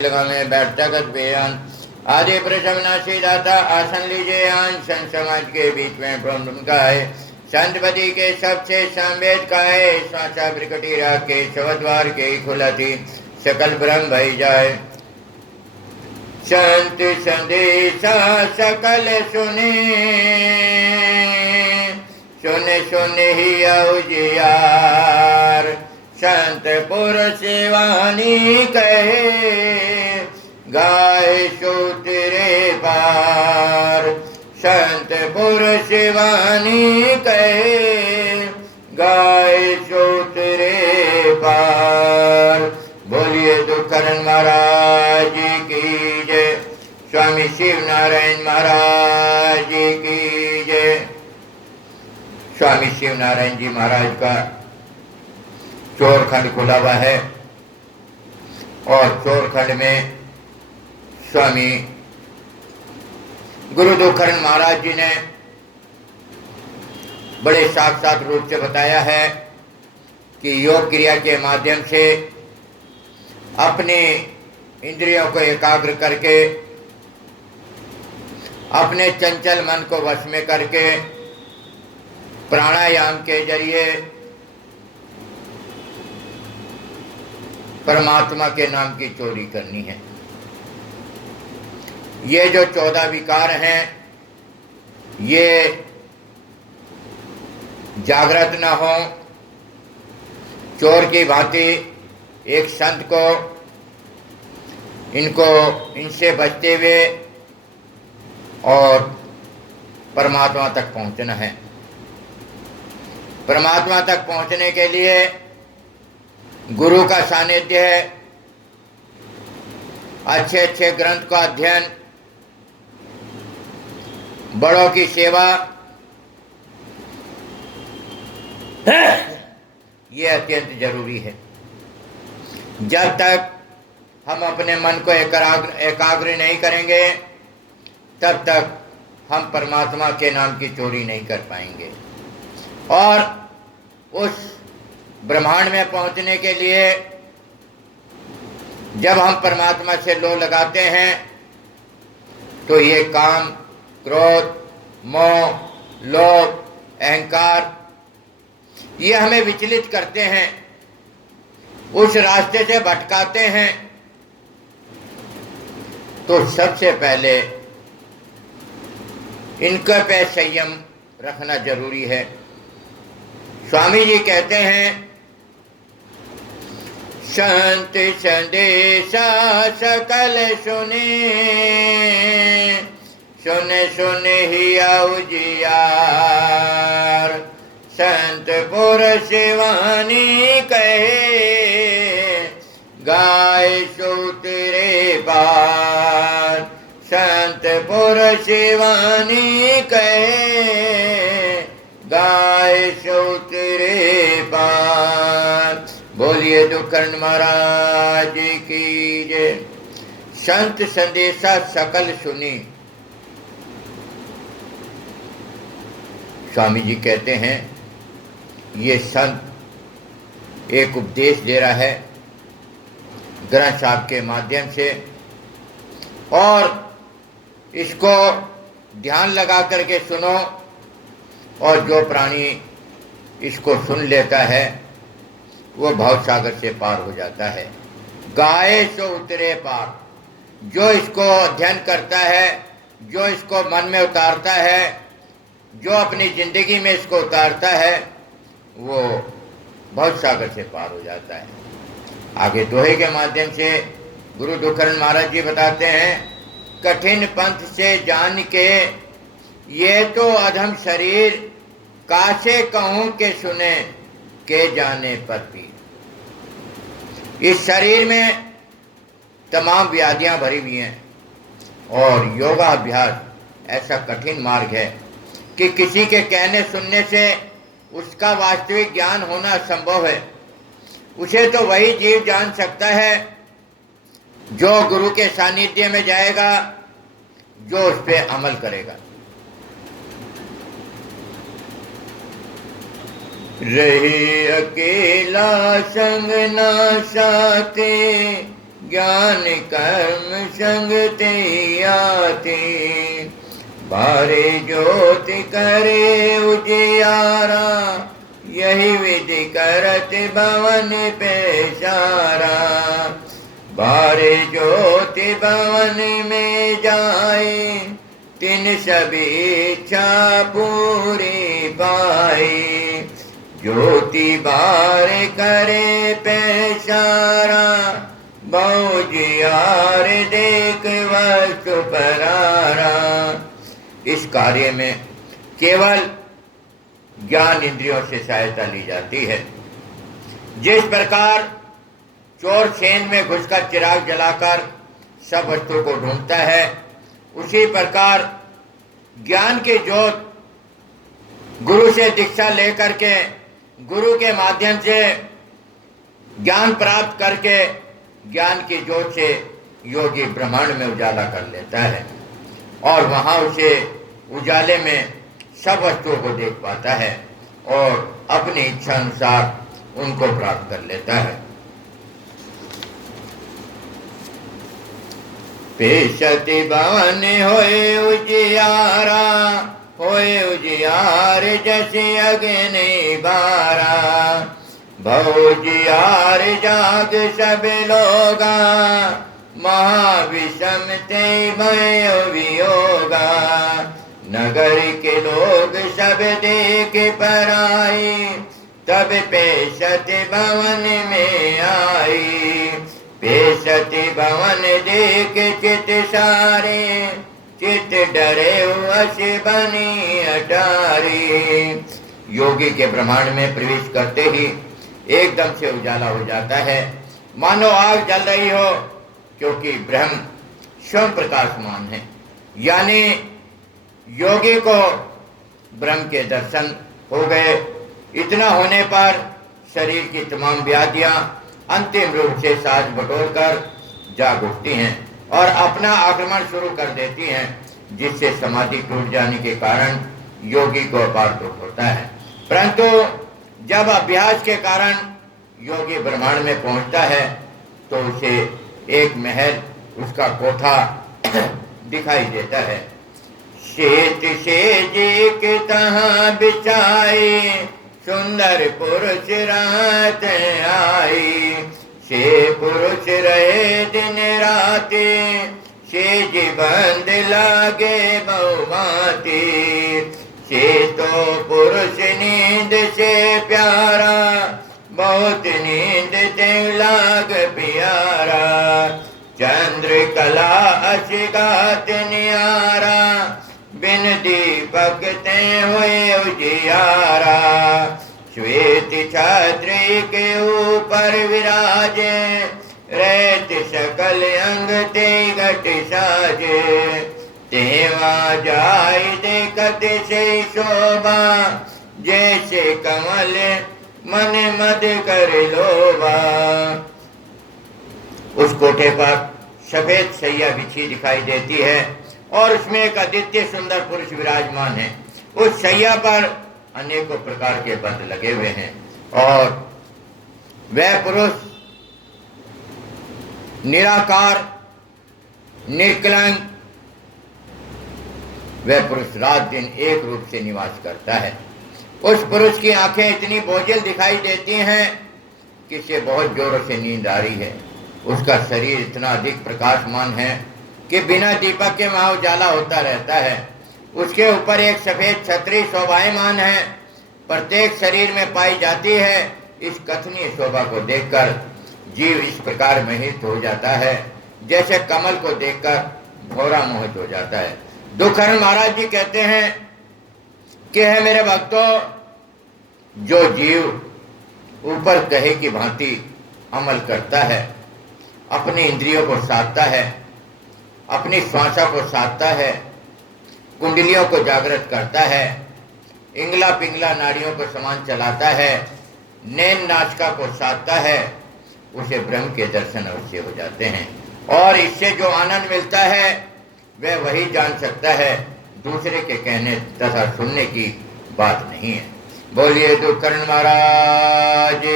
लगाने बैठक बेयान आदि प्रशमनाशी दाता आसन लीजिए संत समाज के बीच में प्रबंधन का है। संतपति के सबसे संवेद का है। साचा प्रकटी राग के शवद्वार के खुला थी सकल ब्रह्म भई जाए। संत संदेशा सकल सुने सुने सुने ही उजियार। संत पुरुष वाणी कहे गाय सूत्रे पार। संत पुरुष वाणी कहे गाय सूत्रे पार। बोलिए दुखरन महाराज की जय। स्वामी शिव नारायण महाराज की जय। स्वामी शिव नारायण जी महाराज का चोरखंड खुला हुआ है और चोरखंड में स्वामी गुरु दुखरन महाराज जी ने बड़े साक्षात रूप से बताया है कि योग क्रिया के माध्यम से अपने इंद्रियों को एकाग्र करके अपने चंचल मन को वश में करके प्राणायाम के जरिए परमात्मा के नाम की चोरी करनी है। ये जो 14 विकार हैं ये जागृत न हो, चोर की भांति एक संत को इनसे बचते हुए और परमात्मा तक पहुंचना है। परमात्मा तक पहुंचने के लिए गुरु का सानिध्य है, अच्छे अच्छे ग्रंथ का अध्ययन, बड़ों की सेवा, ये अत्यंत जरूरी है। जब तक हम अपने मन को एकाग्र नहीं करेंगे तब तक हम परमात्मा के नाम की चोरी नहीं कर पाएंगे। और उस ब्रह्मांड में पहुंचने के लिए जब हम परमात्मा से लो लगाते हैं तो ये काम, क्रोध, मोह, लोभ, अहंकार ये हमें विचलित करते हैं, उस रास्ते से भटकाते हैं। तो सबसे पहले इनके पे संयम रखना जरूरी है। स्वामी जी कहते हैं संत संदेशा सकल सुने सुने सुने ही उजियार। संत पुरुष वाणी कहे गाय सूत्रे पार। संत पुरुष वाणी कहे गाय सूत्रे पार। बोलिए दुखरन महाराज की जय। संत संदेशा सकल सुनी। स्वामी जी कहते हैं ये संत एक उपदेश दे रहा है ग्रंथ साहब के माध्यम से, और इसको ध्यान लगा करके सुनो, और जो प्राणी इसको सुन लेता है वो भव सागर से पार हो जाता है। गाये सो उतरे पार। जो इसको अध्ययन करता है, जो इसको मन में उतारता है, जो अपनी जिंदगी में इसको उतारता है वो भव सागर से पार हो जाता है। आगे दोहे के माध्यम से गुरु दुखरन महाराज जी बताते हैं कठिन पंथ से जान के ये तो अधम शरीर कासे कहूं के सुने के जाने पर भी। इस शरीर में तमाम व्याधियां भरी हुई हैं और योगाभ्यास ऐसा कठिन मार्ग है कि किसी के कहने सुनने से उसका वास्तविक ज्ञान होना असंभव है। उसे तो वही जीव जान सकता है जो गुरु के सानिध्य में जाएगा, जो उस पर अमल करेगा। रहे अकेला संग ना साथे ज्ञान कर्म संग ते आते। बारे ज्योति करे उजियारा, यही विधि करत भवन पेशारा। बारे ज्योति भवन में जाए, तिन सभी इच्छा पूरी पाए। ज्योति बार करे पेशारा, बहुजियार देख वस्तु परारा। इस कार्य में केवल ज्ञान इंद्रियों से सहायता ली जाती है। जिस प्रकार चोर छेन में घुसकर चिराग जलाकर सब वस्तुओं को ढूंढता है, उसी प्रकार ज्ञान की ज्योत गुरु से दीक्षा लेकर के, गुरु के माध्यम से ज्ञान प्राप्त करके, ज्ञान की ज्योत से योगी ब्रह्मांड में उजाला कर लेता है और वहां उसे उजाले में सब वस्तुओं को देख पाता है और अपनी इच्छा अनुसार उनको प्राप्त कर लेता है। पेशति भवन होए उजियारा, होए उजियार जैसे अग्नि बारा। भौजियार जाग सब लोगा, महाविषम ते भय वियोगा। नगर के लोग सब देख पराई, तब पेशति भवन में आई। पेशति भवन देख चित सारे, चित डरे वश बनी अटारी। योगी के ब्रह्मांड में प्रवेश करते ही एकदम से उजाला हो जाता है, मानो आग जल रही हो, क्योंकि ब्रह्म स्वयं प्रकाशमान है। यानी योगी को ब्रह्म के दर्शन हो गए। इतना होने पर शरीर की तमाम व्याधियां अंतिम रूप से सांस बटोरकर जाग उठती हैं और अपना आक्रमण शुरू कर देती हैं, जिससे समाधि टूट जाने के कारण योगी को अपार दुख होता है। परंतु जब अभ्यास के कारण योगी ब्रह्मांड में पहुंचता है तो उसे एक महल, उसका कोठा दिखाई देता है। शेत सेज एक तहाँ बिछाई, सुंदर पुरुष रात आई। से पुरुष रहे दिन राति, सेज बंद लागे बहुमाती। से तो पुरुष नींद से प्यारा, बहुत नींद ते लाग प्यारा। चंद्र कला अशिगात नियारा, बिन दीपक ते हुए उजियारा। श्वेत छात्री के ऊपर विराजे, रेत सकल अंग ते घट साजे। तेवा जाय देखत से शोभा, जैसे कमल मन मद कर लोभा। उस कोठे पर सफेद सैया बिछी दिखाई देती है और उसमें एक अद्वितीय सुंदर पुरुष विराजमान है। उस सैया पर अनेकों प्रकार के बंध लगे हुए हैं और वह पुरुष निराकार, निर्कलंक, वह पुरुष रात दिन एक रूप से निवास करता है। उस पुरुष की आंखें इतनी बोझिल दिखाई देती हैं कि इसे बहुत जोरों से नींद आ रही है। उसका शरीर इतना अधिक प्रकाशमान है कि बिना दीपक के वहां उजाला होता रहता है। उसके ऊपर एक सफेद छतरी शोभायमान है, प्रत्येक शरीर में पाई जाती है। इस कथनीय शोभा को देखकर जीव इस प्रकार मोहित हो जाता है, जैसे कमल को देखकर भौरा मोहित हो जाता है। दुखहरण महाराज जी कहते हैं कि है मेरे भक्तों, जो जीव ऊपर कहे की भांति अमल करता है, अपनी इंद्रियों को साधता है, अपनी श्वासा को साधता है, कुंडलियों को जागृत करता है, इंगला पिंगला नाड़ियों को समान चलाता है, नैन नाचिका को साधता है, उसे ब्रह्म के दर्शन अवश्य हो जाते हैं। और इससे जो आनंद मिलता है वह वही जान सकता है, दूसरे के कहने तथा सुनने की बात नहीं है। बोलिए दुखहरण महाराज।